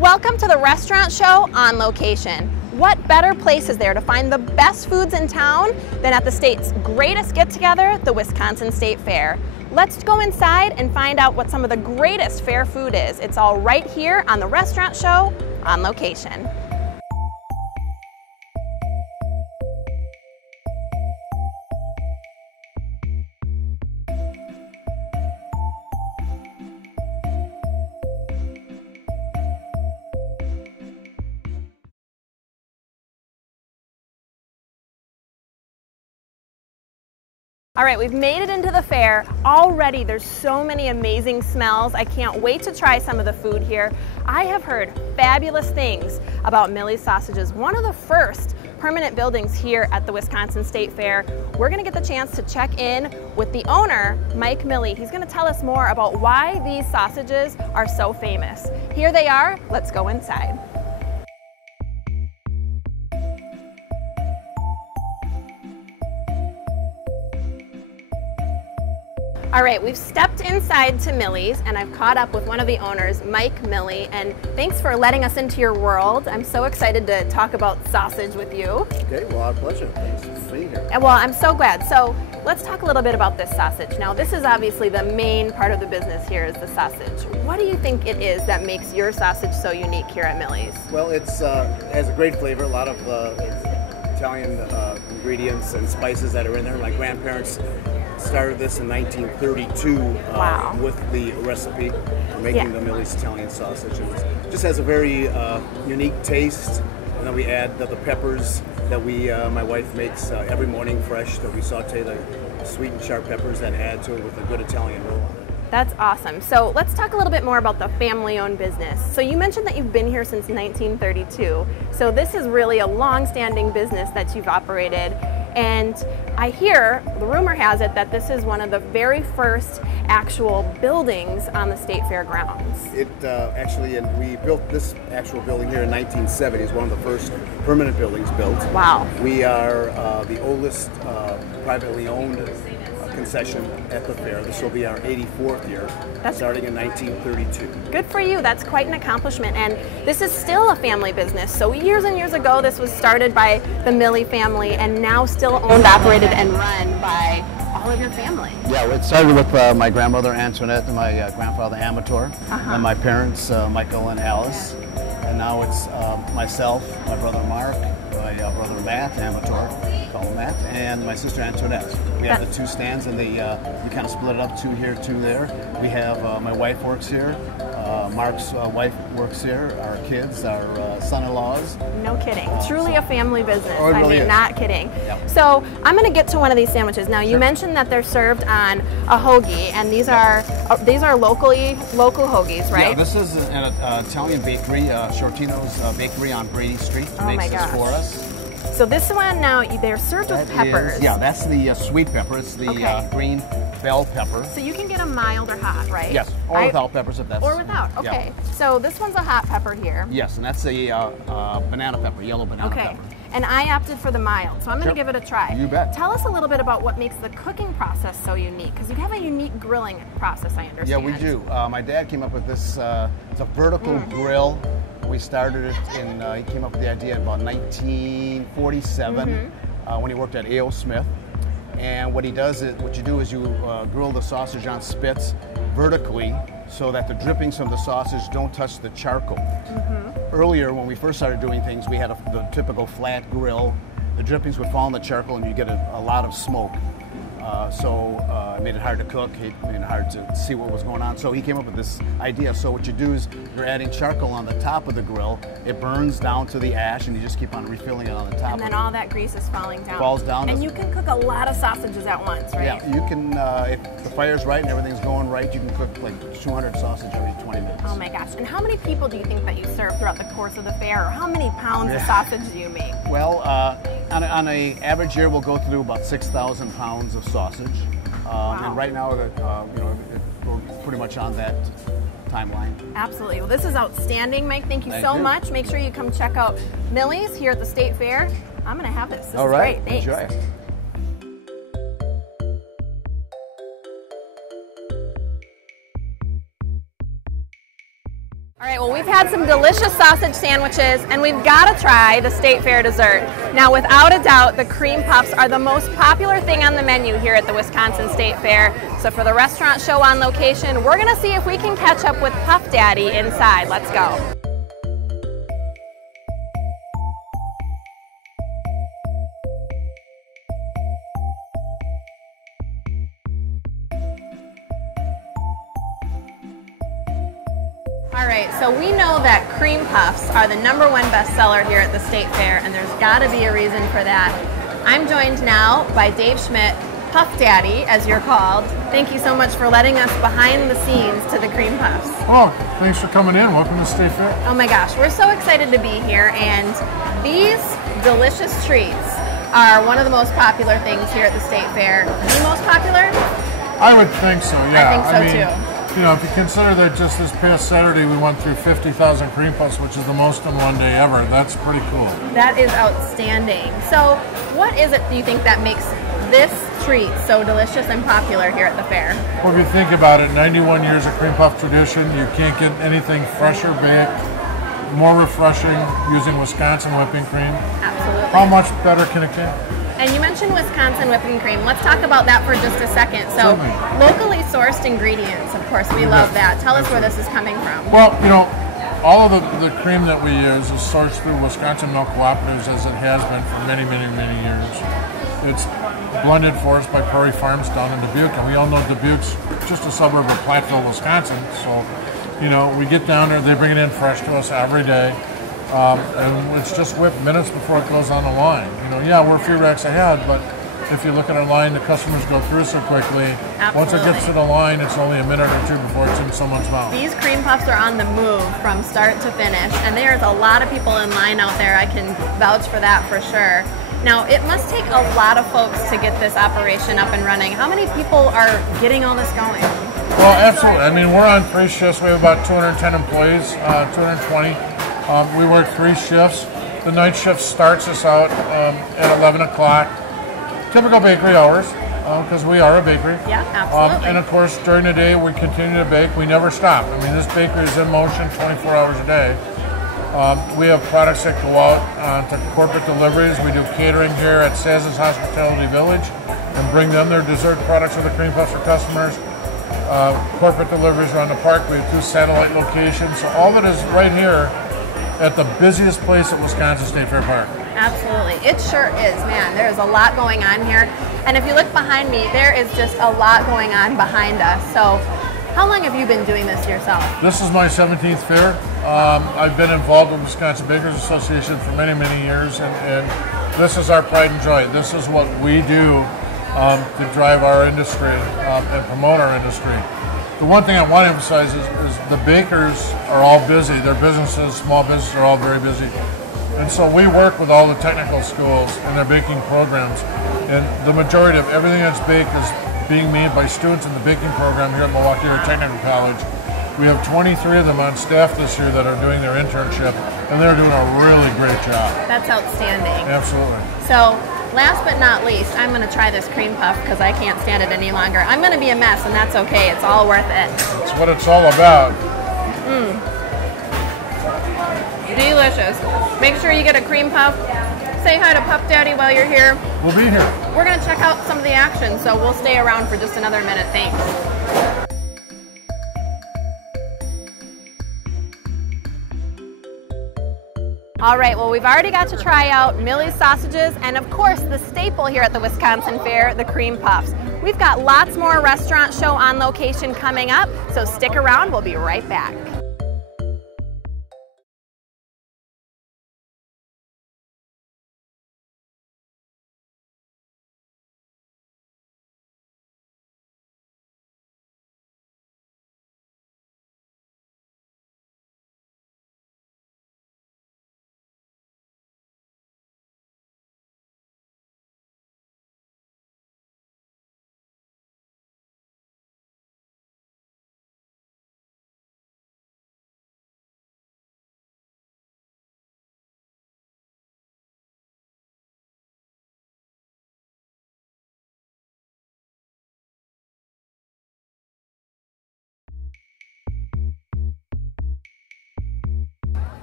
Welcome to the restaurant show on location. What better place is there to find the best foods in town than at the state's greatest get-together, the Wisconsin State Fair? Let's go inside and find out what some of the greatest fair food is. It's all right here on the restaurant show on location. All right, we've made it into the fair. Already there's so many amazing smells. I can't wait to try some of the food here. I have heard fabulous things about Millies Sausages, one of the first permanent buildings here at the Wisconsin State Fair. We're gonna get the chance to check in with the owner, Mike Millie. He's gonna tell us more about why these sausages are so famous. Here they are, let's go inside. All right, we've stepped inside to Millie's and I've caught up with one of the owners, Mike Millie, and thanks for letting us into your world. I'm so excited to talk about sausage with you. Okay, well, our pleasure. Thanks for being here. Well, I'm so glad. So let's talk a little bit about this sausage. Now, this is obviously the main part of the business here is the sausage. What do you think it is that makes your sausage so unique here at Millie's? Well, it has a great flavor, a lot of Italian ingredients and spices that are in there. My grandparents started this in 1932 wow. with the recipe for making the Millie's Italian sausage. It just has a very unique taste, and then we add the peppers that my wife makes every morning fresh, that we saute the sweet and sharp peppers and add to it with a good Italian roll on it. That's awesome. So let's talk a little bit more about the family-owned business. So you mentioned that you've been here since 1932. So this is really a long-standing business that you've operated. And I hear, the rumor has it, that this is one of the very first actual buildings on the State Fair grounds. It actually, and we built this actual building here in 1970. It's one of the first permanent buildings built. Wow. We are the oldest privately owned concession at the fair. This will be our 84th year, starting in 1932. Good for you. That's quite an accomplishment. And this is still a family business. So years and years ago, this was started by the Millie family and now still owned, operated, and run by all of your family. Yeah, it started with my grandmother Antoinette and my grandfather Amateur, and my parents Michael and Alice. And now it's myself, my brother Mark, my brother Matt, Amateur, call him Matt, and my sister Antoinette. We have the two stands, and we kind of split it up, two here, two there. We have my wife works here, Mark's wife works here, our kids, our son-in-laws. No kidding. Truly a family business. Oh, it really is. Not kidding. Yep. So I'm going to get to one of these sandwiches. Now you mentioned that they're served on a hoagie, and these are local hoagies, right? Yeah, this is an Italian bakery, Shortino's Bakery on Brady Street. Makes this for us. So this one now, they're served with peppers. Yeah, that's the sweet pepper. It's the green bell pepper. So you can get them mild or hot, right? Yes, or without peppers if that's... Or without, okay. Yeah. So this one's a hot pepper here. Yes, and that's a banana pepper, yellow banana pepper. And I opted for the mild, so I'm going to give it a try. You bet. Tell us a little bit about what makes the cooking process so unique, because you have a unique grilling process, I understand. Yeah, we do. My dad came up with this, it's a vertical grill. We started it he came up with the idea in about 1947 when he worked at A.O. Smith. And what you do is you grill the sausage on spits vertically so that the drippings from the sausage don't touch the charcoal. Earlier, when we first started doing things, we had the typical flat grill. The drippings would fall in the charcoal and you get a lot of smoke. It made it hard to cook, it made it hard to see what was going on. So he came up with this idea. So what you do is you're adding charcoal on the top of the grill, it burns down to the ash, and you just keep on refilling it on the top. And then all that grease is falling down. Falls down. And you can cook a lot of sausages at once, right? Yeah, you can, if the fire's right and everything's going right, you can cook like 200 sausage every 20 minutes. Oh my gosh. And how many people do you think that you serve throughout the course of the fair? Or how many pounds of sausage do you make? Well, on an average year, we'll go through about 6,000 pounds of sausage. And right now, we're pretty much on that timeline. Absolutely. Well, this is outstanding, Mike. Thank you so much. Make sure you come check out Millie's here at the State Fair. I'm going to have this. This is great. Thanks. Enjoy it. All right, well, we've had some delicious sausage sandwiches, and we've got to try the State Fair dessert. Now, without a doubt, the cream puffs are the most popular thing on the menu here at the Wisconsin State Fair. So for the restaurant show on location, we're going to see if we can catch up with Puff Daddy inside. Let's go. All right, so we know that cream puffs are the #1 bestseller here at the State Fair, and there's got to be a reason for that. I'm joined now by Dave Schmidt, Puff Daddy, as you're called. Thank you so much for letting us behind the scenes to the cream puffs. Oh, thanks for coming in. Welcome to State Fair. Oh my gosh, we're so excited to be here, and these delicious treats are one of the most popular things here at the State Fair. The most popular? I would think so, yeah. I think so too. You know, if you consider that just this past Saturday we went through 50,000 cream puffs, which is the most in one day ever, that's pretty cool. That is outstanding. So what is it, do you think, that makes this treat so delicious and popular here at the fair? Well, if you think about it, 91 years of cream puff tradition, you can't get anything fresher baked, more refreshing, using Wisconsin whipping cream. Absolutely. How much better can it get? And you mentioned Wisconsin whipping cream. Let's talk about that for just a second. So, Certainly. Locally sourced ingredients, of course, we love that. Tell us where this is coming from. Well, you know, all of the cream that we use is sourced through Wisconsin Milk Cooperatives, as it has been for many, many, many years. It's blended for us by Prairie Farms down in Dubuque, and we all know Dubuque's just a suburb of Platteville, Wisconsin. So, you know, we get down there, they bring it in fresh to us every day. And it's just whipped minutes before it goes on the line. You know, yeah, we're a few racks ahead, but if you look at our line, the customers go through so quickly. Absolutely. Once it gets to the line, it's only a minute or two before it's in someone's mouth. These cream puffs are on the move from start to finish, and there's a lot of people in line out there. I can vouch for that for sure. Now, it must take a lot of folks to get this operation up and running. How many people are getting all this going? Well, absolutely. I mean, we're on 3 shifts. We have about 210 employees, 220. We work 3 shifts. The night shift starts us out at 11 o'clock. Typical bakery hours, because we are a bakery. Yeah, absolutely. And of course, during the day, we continue to bake. We never stop. I mean, this bakery is in motion 24 hours a day. We have products that go out to corporate deliveries. We do catering here at Saz's Hospitality Village and bring them their dessert products or the cream puffs for customers. Corporate deliveries around the park. We have 2 satellite locations. So all of it is right here at the busiest place at Wisconsin State Fair Park. Absolutely. It sure is, man. There's a lot going on here. And if you look behind me, there is just a lot going on behind us. So how long have you been doing this yourself? This is my 17th fair. I've been involved with Wisconsin Bakers Association for many, many years, and this is our pride and joy. This is what we do to drive our industry and promote our industry. The one thing I want to emphasize is the bakers are all busy. Their businesses, small businesses, are all very busy. And so we work with all the technical schools and their baking programs. And the majority of everything that's baked is being made by students in the baking program here at Milwaukee Area Technical College. We have 23 of them on staff this year that are doing their internship, and they're doing a really great job. That's outstanding. Absolutely. So, last but not least, I'm going to try this cream puff because I can't stand it any longer. I'm going to be a mess, and that's okay. It's all worth it. That's what it's all about. Delicious. Make sure you get a cream puff. Say hi to Puff Daddy while you're here. We'll be here. We're going to check out some of the action, so we'll stay around for just another minute. Thanks. All right, well, we've already got to try out Millies Sausages and, of course, the staple here at the Wisconsin Fair, the cream puffs. We've got lots more restaurant show on location coming up, so stick around. We'll be right back.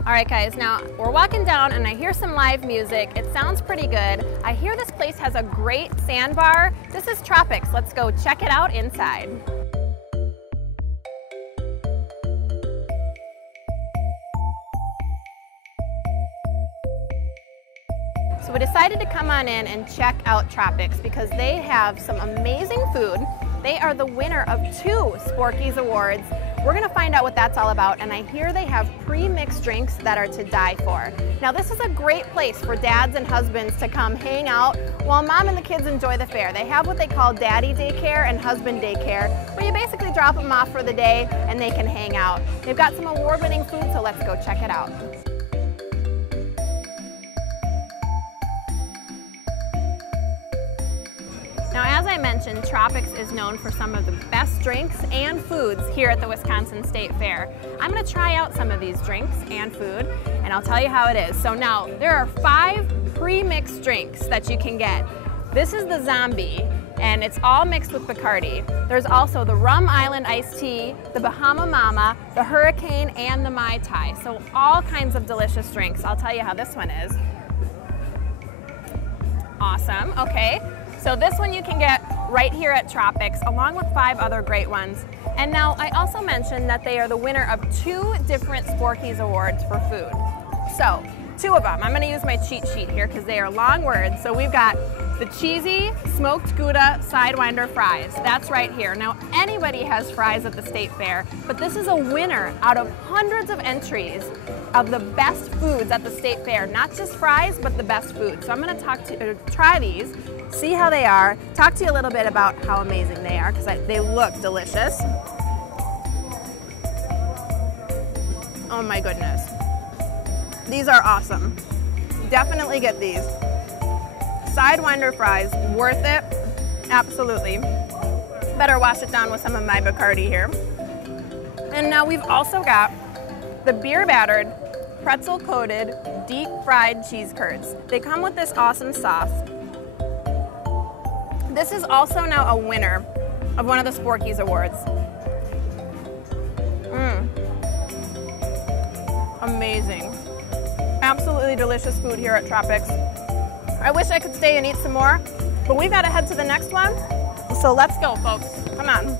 All right, guys, now we're walking down and I hear some live music. It sounds pretty good. I hear this place has a great sandbar. This is Tropics. Let's go check it out inside. So we decided to come on in and check out Tropics because they have some amazing food. They are the winner of 2 Sporky's Awards. We're gonna find out what that's all about, and I hear they have pre-mixed drinks that are to die for. Now this is a great place for dads and husbands to come hang out while mom and the kids enjoy the fair. They have what they call daddy daycare and husband daycare, where you basically drop them off for the day and they can hang out. They've got some award-winning food, so let's go check it out. Now, as I mentioned, Tropics is known for some of the best drinks and foods here at the Wisconsin State Fair. I'm going to try out some of these drinks and food, and I'll tell you how it is. So now, there are 5 pre-mixed drinks that you can get. This is the Zombie, and it's all mixed with Bacardi. There's also the Rum Island Iced Tea, the Bahama Mama, the Hurricane, and the Mai Tai. So all kinds of delicious drinks. I'll tell you how this one is. Awesome, okay. So this one you can get right here at Tropics, along with 5 other great ones. And now I also mentioned that they are the winner of 2 different Sporky's Awards for food. So 2 of them. I'm going to use my cheat sheet here because they are long words. So we've got the cheesy smoked Gouda Sidewinder fries. That's right here. Now anybody has fries at the State Fair, but this is a winner out of hundreds of entries of the best foods at the State Fair. Not just fries, but the best food. So I'm going to try these, see how they are, talk to you a little bit about how amazing they are because they look delicious. Oh my goodness. These are awesome. Definitely get these. Sidewinder fries, worth it, absolutely. Better wash it down with some of my Bacardi here. And now we've also got the beer battered, pretzel coated, deep fried cheese curds. They come with this awesome sauce. This is also now a winner of one of the Sporky's Awards. Amazing. Absolutely delicious food here at Tropics. I wish I could stay and eat some more, but we've got to head to the next one. So let's go, folks. Come on.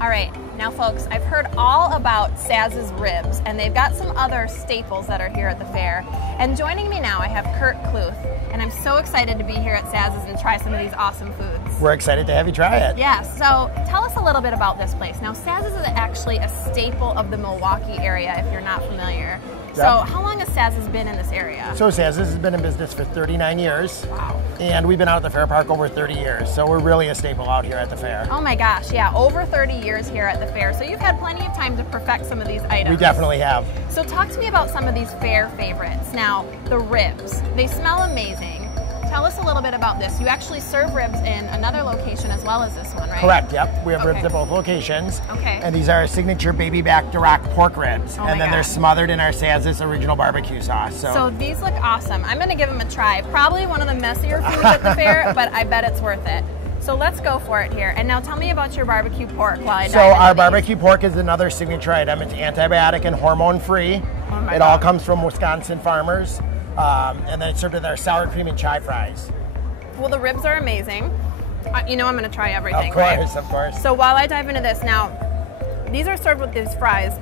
All right, now folks, I've heard all about Saz's ribs, and they've got some other staples that are here at the fair. And joining me now, I have Kurt Kluth, and I'm so excited to be here at Saz's and try some of these awesome foods. We're excited to have you try it. Yeah, so tell us a little bit about this place. Now, Saz's is actually a staple of the Milwaukee area, if you're not familiar. Yep. So how long has Saz's been in this area? So Saz's has been in business for 39 years. Wow. And we've been out at the Fair Park over 30 years. So we're really a staple out here at the fair. Oh my gosh, yeah, over 30 years here at the fair. So you've had plenty of time to perfect some of these items. We definitely have. So talk to me about some of these fair favorites. Now, the ribs, they smell amazing. Tell us a little bit about this. You actually serve ribs in another location as well as this one, right? Correct, yep. We have ribs at both locations. Okay. And these are our signature baby back Duroc pork ribs. Oh and then God. they're smothered in our Saz's original barbecue sauce. So these look awesome. I'm going to give them a try. Probably one of the messier foods at the fair, but I bet it's worth it. So let's go for it here. And now tell me about your barbecue pork while I dive So into our these. barbecue pork is another signature item. It's antibiotic and hormone free. Oh my It God. all comes from Wisconsin farmers. And then it's served with our sour cream and chive fries. Well, the ribs are amazing. You know I'm going to try everything, Of course, right? of course. So while I dive into this, now, these are served with these fries.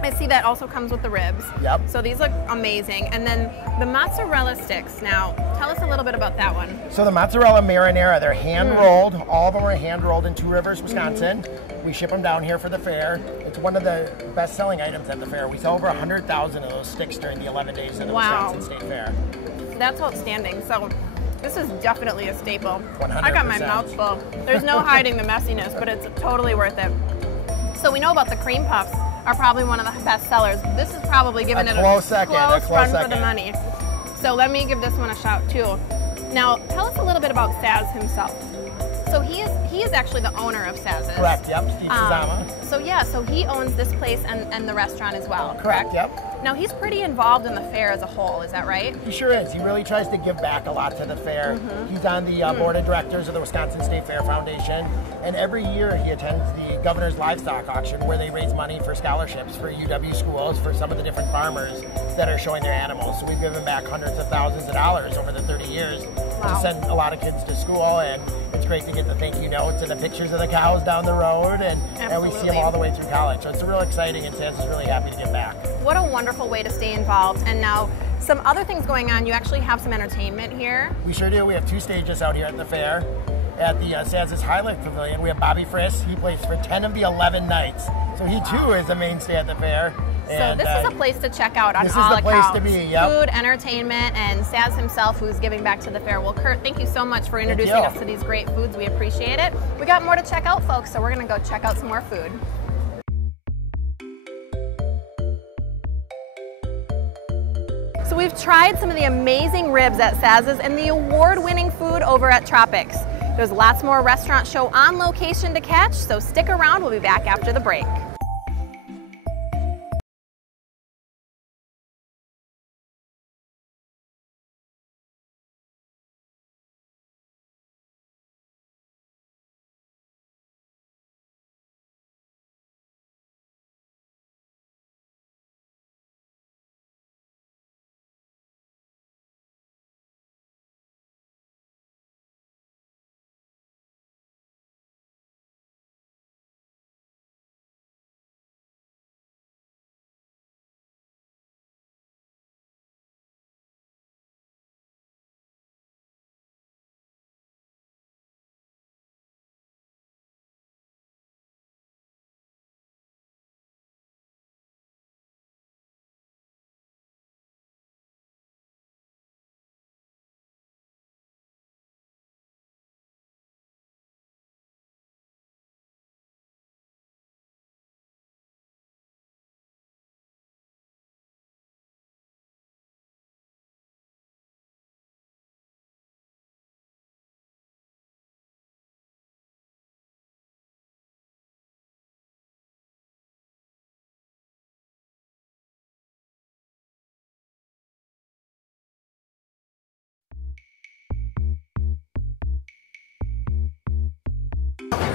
I see that also comes with the ribs. Yep. So these look amazing. And then the mozzarella sticks. Now, tell us a little bit about that one. So the mozzarella marinara, they're hand-rolled. All of them are hand-rolled in Two Rivers, Wisconsin. We ship them down here for the fair. It's one of the best-selling items at the fair. We sell over 100,000 of those sticks during the 11 days of the Wow. Wisconsin State Fair. That's outstanding. So this is definitely a staple. 100%. I got my mouth full. There's no hiding the messiness, but it's totally worth it. So we know about the cream puffs are probably one of the best sellers. This is probably giving it a close second, a close run for second. the money. So let me give this one a shout too. Now tell us a little bit about Saz himself. So he is actually the owner of Saz's. Correct, yep, Steve Sazama. So yeah, yeah, so he owns this place and the restaurant as well, Correct, yep. Now he's pretty involved in the fair as a whole, is that right? He sure is. He really tries to give back a lot to the fair. He's on the board of directors of the Wisconsin State Fair Foundation, and every year he attends the Governor's Livestock Auction where they raise money for scholarships for UW schools for some of the different farmers that are showing their animals. So we've given back hundreds of thousands of dollars over the 30 years to send a lot of kids to school, and it's great to get the thank you notes and the pictures of the cows down the road, and we see them all the way through college. So it's real exciting, and Saz is really happy to get back. What a wonderful way to stay involved. And now some other things going on. You actually have some entertainment here. We sure do. We have 2 stages out here at the fair. At the Saz's Highlight Pavilion, we have Bobby Friss. He plays for 10 of the 11 nights. So he too is a mainstay at the fair. So this is a place to check out on all accounts. This is the place to be, yep. Food, entertainment, and Saz himself, who's giving back to the fair. Well, Kurt, thank you so much for introducing us to these great foods. We appreciate it. We got more to check out, folks, so we're going to go check out some more food. So we've tried some of the amazing ribs at Saz's and the award-winning food over at Tropics. There's lots more restaurant show on location to catch, so stick around. We'll be back after the break.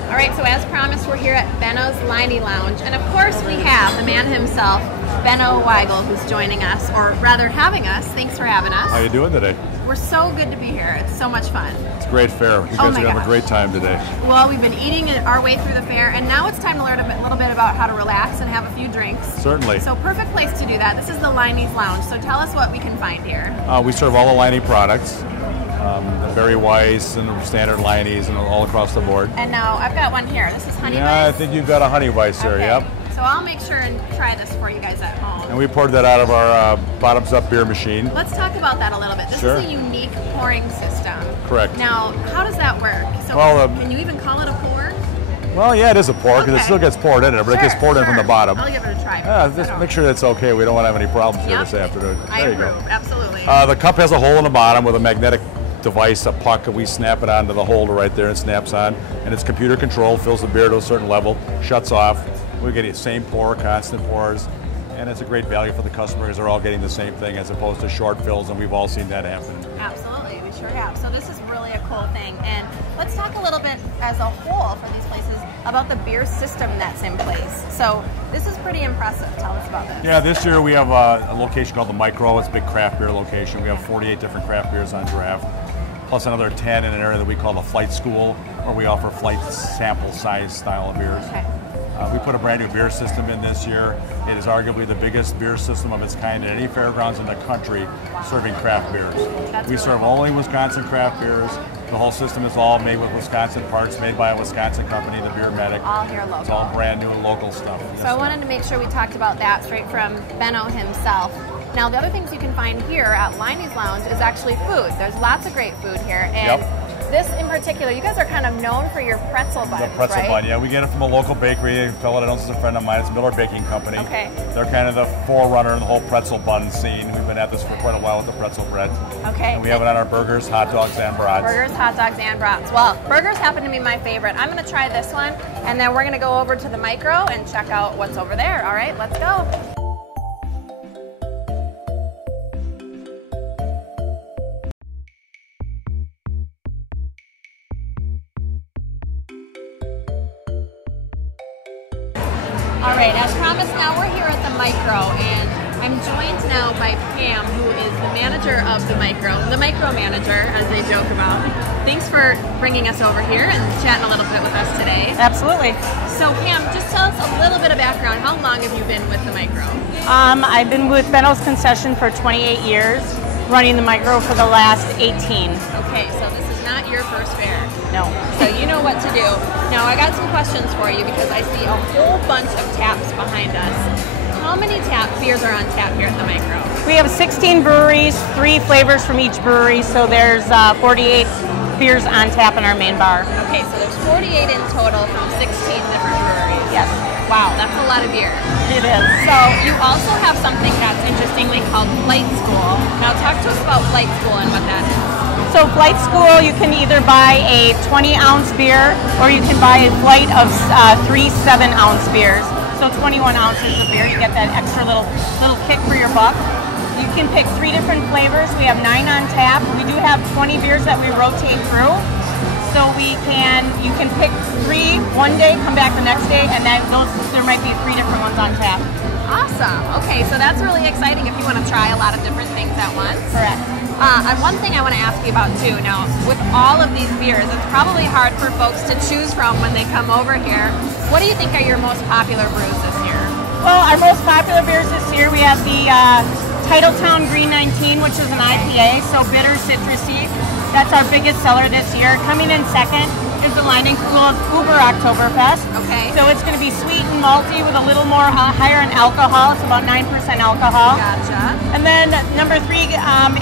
All right, so as promised, we're here at Bennos Tea Lounge, and of course we have the man himself, Benno Weigel, who's joining us, or rather having us. Thanks for having us. How you doing today? We're so good to be here. It's so much fun. It's a great fair. You guys are going to have a great time today. Well, we've been eating our way through the fair, and now it's time to learn a little bit about how to relax and have a few drinks. Certainly. So perfect place to do that. This is the Liney's Lounge, so tell us what we can find here. We serve all the Liney products. The Berry Weiss and the standard Lineys and all across the board. And now I've got one here. This is Honey Weiss? Yeah, I think you've got a Honey Weiss there, yep. So I'll make sure and try this for you guys at home. And we poured that out of our bottoms-up beer machine. Let's talk about that a little bit. This is a unique pouring system. Correct. Now, how does that work? So can you even call it a pour? Well, yeah, it is a pour because it still gets poured in it, but it gets poured in from the bottom. I'll give it a try. Just make sure that's okay. We don't want to have any problems here this afternoon. I approve, absolutely. The cup has a hole in the bottom with a magnetic device, a puck, and we snap it onto the holder right there and it snaps on, and it's computer controlled, fills the beer to a certain level, shuts off. We get the same pour, constant pours, and it's a great value for the customer because they're all getting the same thing as opposed to short fills, and we've all seen that happen. Absolutely, we sure have. So this is really a cool thing, and let's talk a little bit as a whole for these places about the beer system that's in place. So this is pretty impressive. Tell us about this. Yeah, this year we have a location called the Micro. It's a big craft beer location. We have 48 different craft beers on draft, plus another 10 in an area that we call the Flight School, where we offer flight sample size style of beers. Okay. We put a brand new beer system in this year. It is arguably the biggest beer system of its kind at any fairgrounds in the country serving craft beers. We serve only Wisconsin craft beers. The whole system is all made with Wisconsin parts, made by a Wisconsin company, the Beer Medic. All here local. It's all brand new local stuff. So I wanted to make sure we talked about that straight from Benno himself. Now, the other things you can find here at Liney's Lounge is actually food. There's lots of great food here. And this in particular, you guys are kind of known for your pretzel buns, The pretzel right? bun, yeah. We get it from a local bakery. A fellow that owns is a friend of mine. It's Miller Baking Company. Okay. They're kind of the forerunner in the whole pretzel bun scene. We've been at this for quite a while with the pretzel bread. Okay. And we have it on our burgers, hot dogs, and brats. Burgers, hot dogs, and brats. Well, burgers happen to be my favorite. I'm going to try this one, and then we're going to go over to the micro and check out what's over there. All right, let's go. All right, as promised, now we're here at the micro, and I'm joined now by Pam, who is the manager of the micro manager, as they joke about. Thanks for bringing us over here and chatting a little bit with us today. Absolutely. So Pam, just tell us a little bit of background. How long have you been with the micro? I've been with Bennos Concession for 28 years, running the micro for the last 18. Okay, so this is not your first fair. No. So you know what to do. Now I got some questions for you because I see a whole bunch of taps behind us. How many beers are on tap here at the micro? We have 16 breweries, 3 flavors from each brewery, so there's 48 beers on tap in our main bar. Okay, so there's 48 in total from 16 different breweries. Yes. Wow, that's a lot of beer. It is. So you also have something that's interestingly called Flight School. Now talk to us about Flight School and what that is. So Flight School, you can either buy a 20-ounce beer or you can buy a flight of 3 7-ounce beers. So 21 ounces of beer, you get that extra little kick for your buck. You can pick 3 different flavors. We have 9 on tap. We do have 20 beers that we rotate through. So you can pick 3 one day, come back the next day, and there might be 3 different ones on tap. Awesome. Okay, so that's really exciting if you want to try a lot of different things at once. Correct. And one thing I want to ask you about too, now with all of these beers, it's probably hard for folks to choose from when they come over here. What do you think are your most popular brews this year? Well, our most popular beers this year, we have the Titletown Green 19, which is an IPA, so bitter, citrusy. That's our biggest seller this year. Coming in second is the Line & Cool Uber Oktoberfest. Okay. So it's going to be sweet and malty with a little more higher in alcohol. It's about 9% alcohol. Gotcha. And then number 3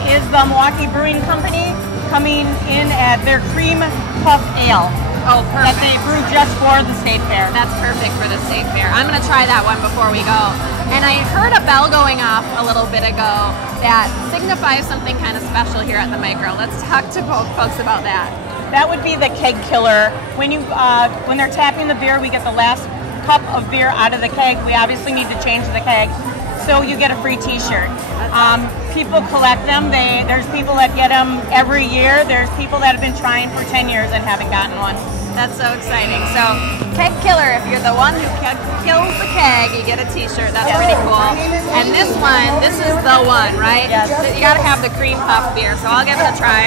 is the Milwaukee Brewing Company coming in at their Cream Puff Ale. Oh, perfect. That they brew just for the state fair. That's perfect for the state fair. I'm going to try that one before we go. And I heard a bell going off a little bit ago that signifies something kind of special here at the micro. Let's talk to folks about that. That would be the keg killer. When they're tapping the beer, we get the last cup of beer out of the keg. We obviously need to change the keg, so you get a free T-shirt. People collect them. There's people that get them every year. There's people that have been trying for 10 years and haven't gotten one. That's so exciting. So, keg killer, if you're the one who kills the keg, you get a T-shirt. That's pretty cool. And this one, this is the one, right? Yes. You got to have the cream puff beer, so I'll give it a try.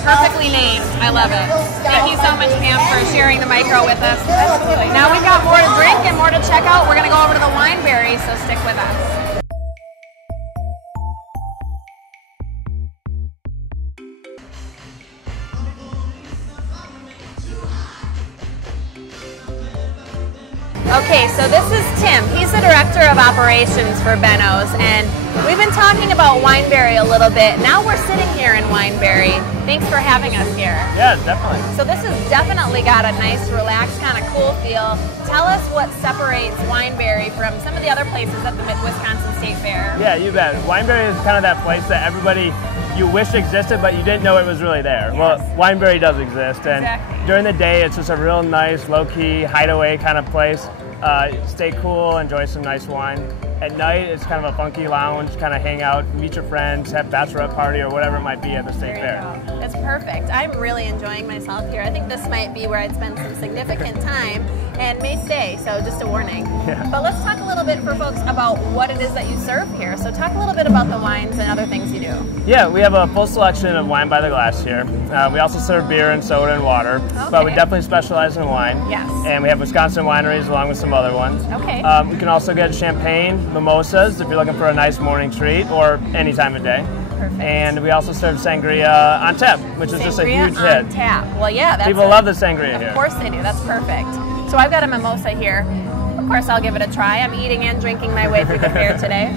Perfectly named. I love it. Thank you so much, Pam, for sharing the micro with us. Absolutely. Now we've got more to drink and more to check out. We're going to go over to the Wineberry, so stick with us. Okay, so this is Tim. He's the Director of Operations for Bennos, and we've been talking about Wineberry a little bit. Now we're sitting here in Wineberry. Thanks for having us here. Yeah, definitely. So this has definitely got a nice, relaxed, kind of cool feel. Tell us what separates Wineberry from some of the other places at the Wisconsin State Fair. Yeah, you bet. Wineberry is kind of that place that everybody you wish existed, but you didn't know it was really there. Yes. Well, Wineberry does exist, and Exactly. during the day, it's just a real nice, low-key, hideaway kind of place. Stay cool, enjoy some nice wine. At night, it's kind of a funky lounge, kind of hang out, meet your friends, have bachelorette party or whatever it might be at the state fair. There you go. It's perfect. I'm really enjoying myself here. I think this might be where I'd spend some significant time and may stay, so just a warning. Yeah. But let's talk a little bit for folks about what it is that you serve here. So talk a little bit about the wines and other things you do. Yeah, we have a full selection of wine by the glass here. We also serve beer and soda and water, but we Okay. definitely specialize in wine. Yes. And we have Wisconsin wineries along with some other ones. Okay. We can also get champagne, mimosas if you're looking for a nice morning treat or any time of day. Perfect. And we also serve sangria on tap, which is just a Sangria huge on hit. tap. Well, yeah, that's People love the sangria here. Of course they do. That's perfect. So I've got a mimosa here. Of course, I'll give it a try. I'm eating and drinking my way through the fair today.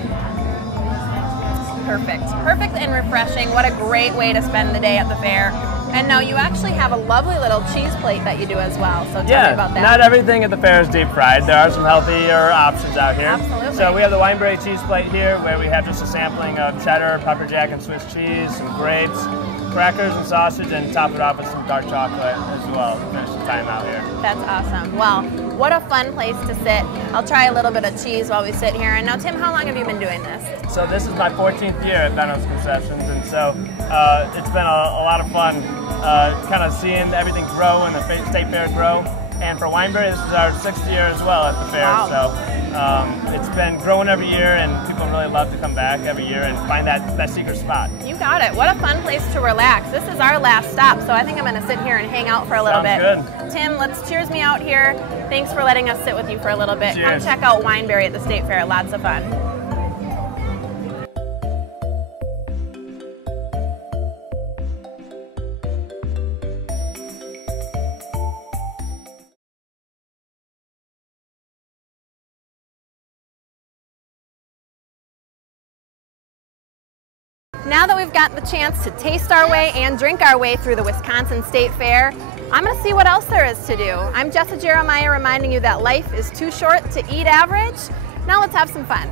perfect. Perfect and refreshing. What a great way to spend the day at the fair. And now you actually have a lovely little cheese plate that you do as well. So tell me about that. Not everything at the fair is deep fried. There are some healthier options out here. Absolutely. So we have the Wineberry cheese plate here, where we have just a sampling of cheddar, pepper jack, and Swiss cheese, some grapes, crackers and sausage, and top it off with some dark chocolate as well to finish the time out here. That's awesome. Well, what a fun place to sit. I'll try a little bit of cheese while we sit here. And now, Tim, how long have you been doing this? So this is my 14th year at Bennos Concessions, and so it's been a lot of fun kind of seeing everything grow and the state fair grow. And for Wineberry, this is our 6th year as well at the fair. Wow. So it's been growing every year, and people really love to come back every year and find that secret spot. You got it. What a fun place to relax. This is our last stop, so I think I'm going to sit here and hang out for a little bit. Sounds good. Tim, let's cheers me out here. Thanks for letting us sit with you for a little bit. Cheers. Come check out Wineberry at the State Fair. Lots of fun. Now that we've got the chance to taste our way and drink our way through the Wisconsin State Fair, I'm going to see what else there is to do. I'm Jessa Jeremiah, reminding you that life is too short to eat average. Now let's have some fun.